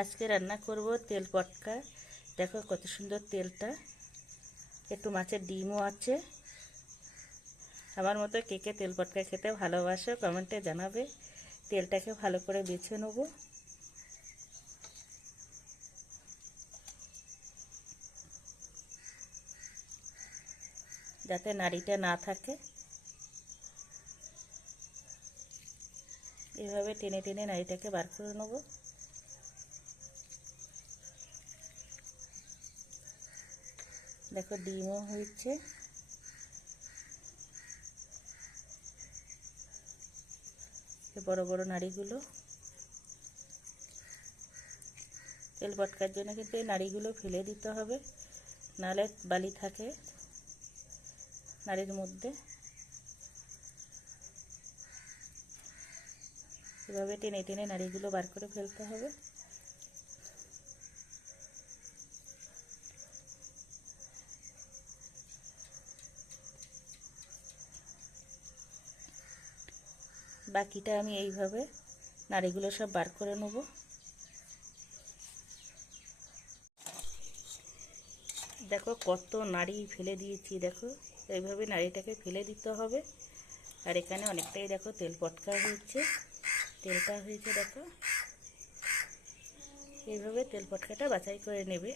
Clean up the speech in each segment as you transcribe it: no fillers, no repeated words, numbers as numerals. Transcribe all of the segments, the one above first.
আজকে রান্না করব তেল পটকা। দেখো কত সুন্দর তেলটা, একটু মাছের ডিমও আছে। আমার মতো কে কে তেল পটকা খেতে ভালোবাসো কমেন্টে জানাবে। তেলটাকে ভালো করে বেছে নেব। যাতে নাড়িটা না থাকে, এভাবে টেনে টেনে নাড়িটাকে বার করে নেব। দেখো ডিমও হয়েছে। বড় বড় নাড়িগুলো তেল পটকার জন্য কিন্তু এই নাড়িগুলো ফেলে দিতে হবে, নাহলে বালি থাকে নাড়ির মধ্যে। এভাবে টেনে টেনে নাড়িগুলো বার করে ফেলতে হবে। বাকিটা আমি এইভাবে নাড়িগুলো সব বার করে নেব। দেখো কত নাড়ি ফেলে দিয়েছি, দেখো এইভাবে নাড়িটাকে ফেলে দিতে হবে। আর এখানে অনেকটাই দেখো তেল পটকা হয়েছে, তেলটা হয়েছে দেখো। এইভাবে তেল পটকাটা বাছাই করে নেবে।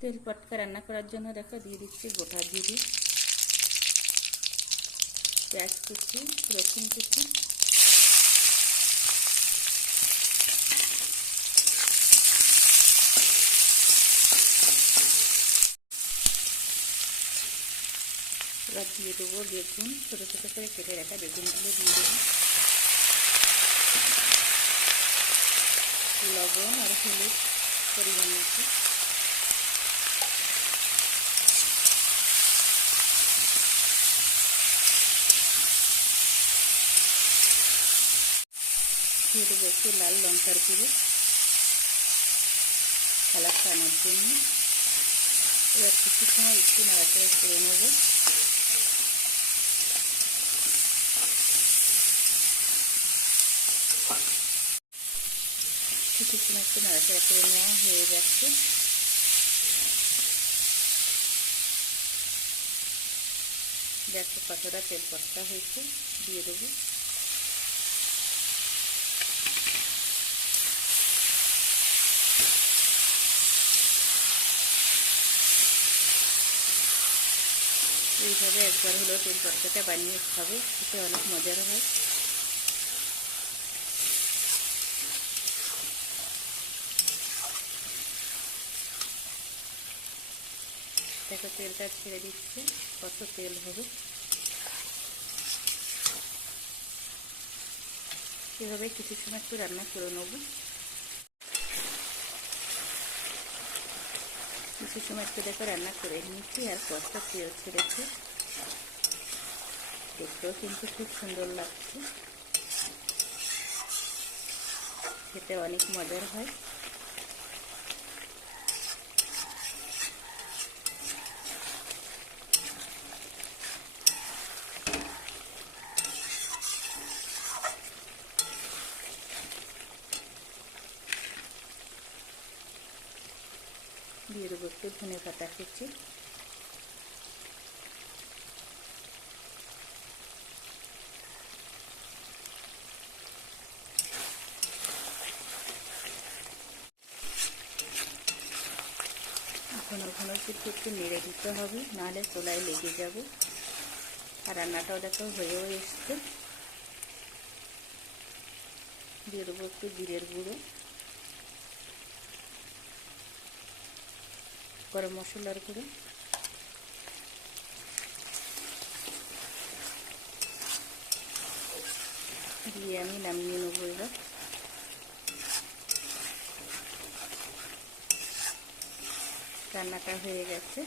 তেল পটকা রান্না করার জন্য দেখো দিয়ে দিচ্ছি গোটা জিরে, পেঁয়াজ কুচি, রসুন কুচি, এবার দিয়ে দেবো বেগুন, ছোটো ছোটো করে কেটে রাখা বেগুনগুলো দিয়ে দেবো। লবণ আর হলুদ পরিমাণ মতো। দিয়ে দেবো একটু লাল লঙ্কার গুঁড়ো কালারটা আনার জন্য। এবার কিছু সময় একটু নাড়াচাড়া করে নেবো। কিছু সময় একটু নাড়াচাড়া করে নেওয়া হয়ে যাচ্ছে। দেখো কতটা তেল পটকা হয়েছে, দিয়ে দেবো। এইভাবে একবার হলেও তেল পটকাটা বানিয়ে খাবে, খেতে অনেক মজার হয়। দেখো তেলটা ছেড়ে দিচ্ছে, কত তেল হবে। এভাবে কিছু সময় একটু রান্না করে নেব। কিছু সময় একটু দেখো রান্না করে নিয়েছি, আর কত তেল ছেড়েছে। দেখতেও কিন্তু খুব সুন্দর লাগছে, খেতে অনেক মজার হয়। দিয়ে দেবো একটু ধনে পাতা কুচি। ঘন ঘন কিন্তু একটু নেড়ে দিতে হবে, নাহলে চুলায় লেগে যাবে। আর রান্নাটাও দেখো হয়েও এসছে। দিয়ে দেবো একটু জিরের গুঁড়ো, গরম মশলার গুঁড়ো, দিয়ে আমি নামিয়ে নেবো। এবার রান্নাটা হয়ে গেছে।